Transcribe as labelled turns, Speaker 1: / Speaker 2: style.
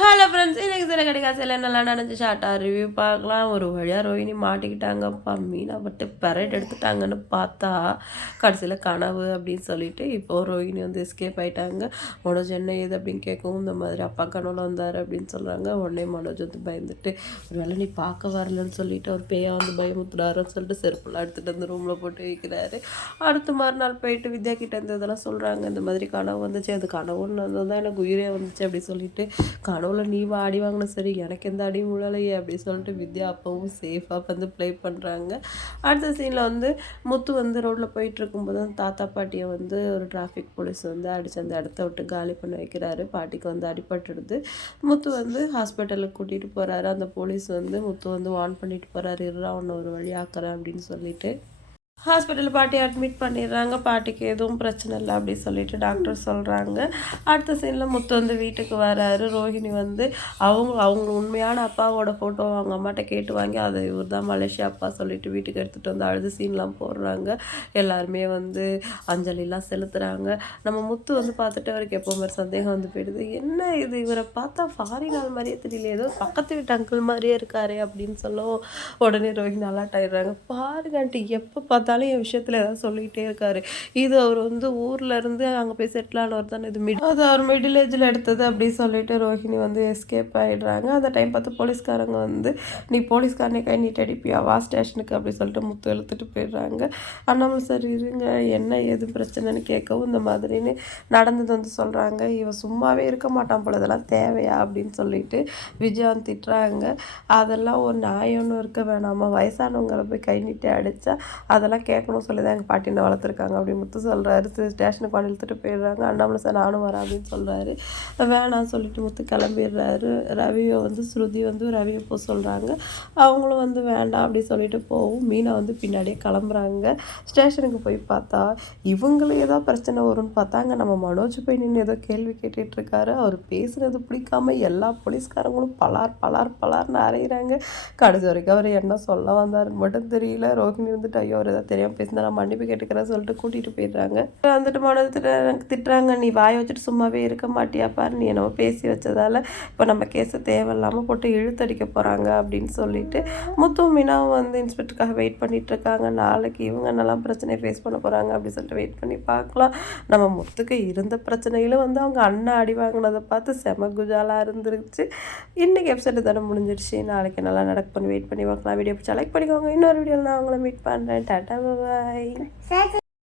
Speaker 1: Hello friends இன்னைக்கு சில கிடைக்காசில் நல்லா நினச்சி ஷார்ட்டாக ரிவ்யூ பார்க்கலாம். ஒரு வழியாக ரோஹிணி மாட்டிக்கிட்டாங்கப்பா. மீனை பட்டு பெரட் எடுத்துட்டாங்கன்னு பார்த்தா கடைசியில் கனவு அப்படின்னு சொல்லிட்டு இப்போது ரோஹிணி வந்து எஸ்கேப் ஆகிட்டாங்க மனோஜ் என்ன ஏது அப்படின்னு கேட்கவும் இந்த மாதிரி அப்பா கனவுல வந்தார் அப்படின்னு சொல்கிறாங்க உடனே மனோஜ் வந்து பயந்துட்டு ஒரு வேளை நீ பார்க்க வரலன்னு சொல்லிட்டு அவர் பேயா வந்து பயமுத்துறாருன்னு சொல்லிட்டு செருப்புலாம் எடுத்துகிட்டு வந்து ரூமில் போட்டு வைக்கிறாரு. அடுத்த மறுநாள் போயிட்டு வித்யா கிட்ட இருந்து இதெல்லாம் சொல்கிறாங்க இந்த மாதிரி கனவு வந்துச்சு. அது கனவுன்னு தான் எனக்கு உயிரே வந்துச்சு அப்படி சொல்லிட்டு கனவுல நீ ஆடி வாங்கின சரி எனக்கு எந்த அடி முழலையே அப்படின்னு சொல்லிட்டு வித்யா அப்பவும் சேஃபாக வந்து ப்ளே பண்ணுறாங்க அடுத்த சீனில் வந்து முத்து வந்து ரோட்டில் போயிட்டு இருக்கும்போது அந்த தாத்தா பாட்டியை வந்து ஒரு டிராஃபிக் போலீஸ் வந்து அடித்து அந்த இடத்த விட்டு காலி பண்ண வைக்கிறாரு. பாட்டிக்கு வந்து அடிபட்டுடுது. முத்து வந்து ஹாஸ்பிட்டலுக்கு கூட்டிகிட்டு போகிறாரு அந்த போலீஸ் வந்து முத்து வந்து வார்ன் பண்ணிட்டு போகிறாரு இருறா ஒன்று ஒரு வழி ஆக்குறேன் அப்படின்னு சொல்லிட்டு. ஹாஸ்பிட்டலில் பாட்டி அட்மிட் பண்ணிடுறாங்க. பாட்டிக்கு எதுவும் பிரச்சனை இல்லை அப்படி சொல்லிட்டு டாக்டர் சொல்கிறாங்க அடுத்த சீனில் முத்து வந்து வீட்டுக்கு வராரு. ரோஹிணி வந்து அவங்க அவங்க உண்மையான அப்பாவோட ஃபோட்டோ அவங்க அம்மாட்ட கேட்டு வாங்கி அதை இவர் தான் மலேசியா அப்பா சொல்லிட்டு வீட்டுக்கு எடுத்துகிட்டு வந்து அழுது சீன்லாம் போடுறாங்க. எல்லாருமே வந்து அஞ்சலிலாம் செலுத்துகிறாங்க நம்ம முத்து வந்து பார்த்துட்டு அவருக்கு எப்போ மாதிரி சந்தேகம் வந்து போயிடுது. என்ன இது? இவரை பார்த்தா ஃபாரின் ஆள் மாதிரியே தெரியல ஏதோ பக்கத்து வீட்டு அங்கிள் மாதிரியே இருக்காரு அப்படின்னு சொல்லவும் உடனே ரோஹிணி அலாட் ஆயிடுறாங்க. பாருங்க எப்போ எப்போ பார்த்தாலும் என் விஷயத்தில் ஏதாவது சொல்லிகிட்டே இருக்காரு. இது அவர் வந்து ஊரில் இருந்து அங்கே போய் செட்டில் ஆனவர் தானே இது மிட் அது அவர் மிடில் ஏஜில் எடுத்தது அப்படி சொல்லிட்டு ரோஹிணி வந்து எஸ்கேப் ஆகிடுறாங்க அந்த டைம் பார்த்து போலீஸ்காரங்க வந்து நீ போலீஸ்காரனே கை நீட்டு அடிப்பியா? வா ஸ்டேஷனுக்கு அப்படி சொல்லிட்டு முத்து இழுத்துட்டு போயிடுறாங்க. அண்ணாமலை சார் இருங்க என்ன ஏது பிரச்சனைன்னு கேட்கவும் இந்த மாதிரின்னு நடந்தது வந்து சொல்கிறாங்க இவன் சும்மாவே இருக்க மாட்டான் போல இதெல்லாம் தேவையா? அப்படின்னு சொல்லிட்டு விஜயம் திட்டுறாங்க. அதெல்லாம் ஒரு நியாயம்னு இருக்க வேணாமா? வயசானவங்களை போய் கை நீட்டி அடித்தா அதெல்லாம் கேட்கணும் சொல்லி தான் எங்கள் பாட்டினை வளர்த்துருக்காங்க அப்படி முத்து சொல்கிறாரு ஸ்டேஷனுக்கு கொண்டு இழுத்துட்டு போயிடுறாங்க. அண்ணாமலை சார் நானும் வரேன் அப்படின்னு சொல்கிறாரு வேணாம் சொல்லிட்டு முத்து கிளம்பிடுறாரு. ரவியை வந்து ஸ்ருதி வந்து ரவியை போக சொல்கிறாங்க அவங்களும் வந்து வேண்டாம் அப்படி சொல்லிட்டு போகும் மீனா வந்து பின்னாடியே கிளம்புறாங்க. ஸ்டேஷனுக்கு போய் பார்த்தா இவங்களும் ஏதோ பிரச்சனை வரும்னு பார்த்தாங்க நம்ம மனோஜ் போய் நின்று ஏதோ கேள்வி கேட்டுட்ருக்காரு அவர் பேசுனது பிடிக்காம எல்லா போலீஸ்காரங்களும் பலார் பலார் பலார்னு அறையிறாங்க. கடைசி வரைக்கும் அவர் என்ன சொல்ல வந்தாருன்னு மட்டும் தெரியல. ரோஹிணி வந்துட்டு ஐயோ அவர் ஏதாவது தெரியாமல் பேசினா நான் மன்னிப்பு கேட்டுக்கிறேன் சொல்லிட்டு கூட்டிகிட்டு போயிடுறாங்க. வந்துட்டு மனோஜ் திட்டுறாங்க திட்டுறாங்க நீ வாய் வச்சுட்டு சும்மாவே இருக்க மாட்டியா? பாரு நீ என்னவோ பேசி வச்சதால் இப்போ நம்ம கேஸை தேவையில்லாமல் போட்டு இழுத்தடிக்க போகிறாங்க அப்படின்னு சொல்லிட்டு முத்து மீனாவும் வந்து இன்ஸ்பெக்டருக்காக வெயிட் பண்ணிகிட்டு இருக்காங்க. நாளைக்கு இவங்க என்னெல்லாம் பிரச்சனையை ஃபேஸ் பண்ண போகிறாங்க அப்படின்னு சொல்லிட்டு வெயிட் பண்ணி பார்க்கலாம். நம்ம முத்துக்கு இருந்த பிரச்சனையிலும் வந்து அவங்க அண்ணன் அடி வாங்கினதை பார்த்து செம குஜாலாக இருந்துருச்சு. இன்றைக்கி எபிசோடு தானே முடிஞ்சிருச்சு நாளைக்கு நல்லா நடக்க பண்ணி வெயிட் பண்ணி பார்க்கலாம். வீடியோ பிடிச்சா லைக் பண்ணிக்கோங்க. இன்னொரு வீடியோவில் நான் அவங்கள மீட் பண்ணுறேன் டாட்டா பாய்
Speaker 2: சரி